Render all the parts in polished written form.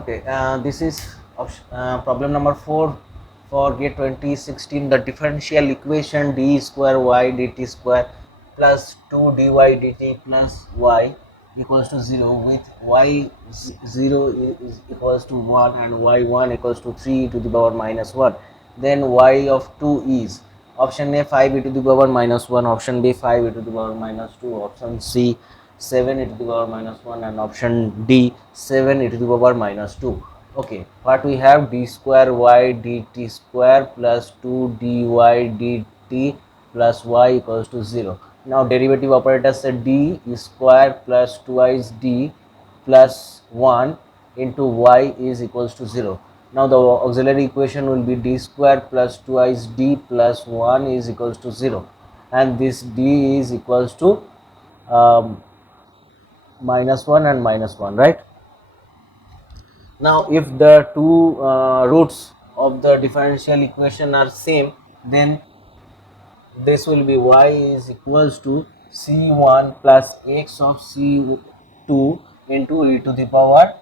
Okay, this is problem number 4 for GATE 2016. The differential equation d square y dt square plus 2 dy dt plus y equals to 0, with y 0 is equals to 1 and y1 equals to 3 to the power minus 1. Then y of 2 is option A 5 e to the power minus 1, option B 5 e to the power minus 2, option C 7 e to the power minus 1, and option D 7 e to the power minus 2. Okay, what we have, d square y dt square plus 2 dy dt plus y equals to 0. Now derivative operator said d is square plus twice d plus 1 into y is equals to 0. Now the auxiliary equation will be d square plus twice d plus 1 is equals to 0, and this d is equals to minus 1 and minus 1, right? Now if the two roots of the differential equation are same, then this will be y is equals to c1 plus x of c2 into e to the power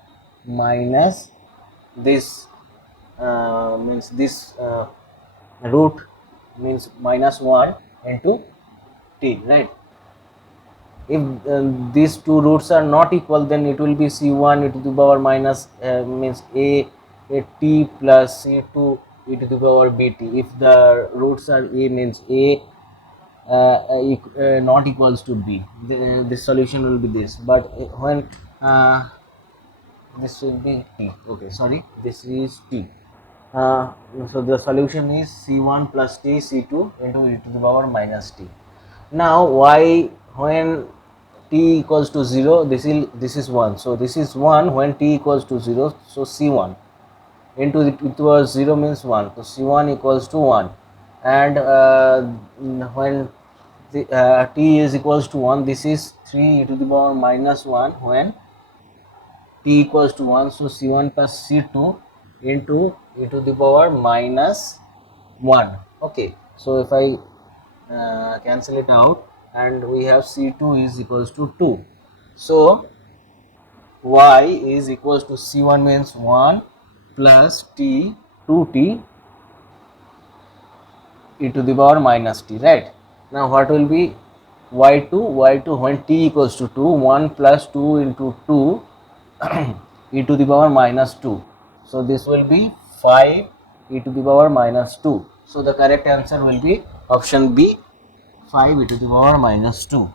minus this means this root means minus 1 into t, right? If these two roots are not equal, then it will be c1 e to the power minus means a t plus c2 e to the power bt. If the roots are a, means a not equals to b, the solution will be this. But when this will be t, okay, sorry, this is t. uh, so the solution is c1 plus t c2 into e to the power minus t. Now y, when t equals to 0, this is 1, so this is 1 when t equals to 0, so c1 into it was 0 means 1, so c1 equals to 1. And when the, t is equals to 1, this is 3 e to the power minus 1 when t equals to 1, so c1 plus c2 into e to the power minus 1. Okay, so if I cancel it out, and we have c2 is equals to 2, so y is equals to c1 means 1 plus t 2t e to the power minus t, right? Now what will be y2 when t equals to 2, 1 plus 2 into 2 e to the power minus 2, so this will be 5 e to the power minus 2. So the correct answer will be option B, 5 e to the power minus 2.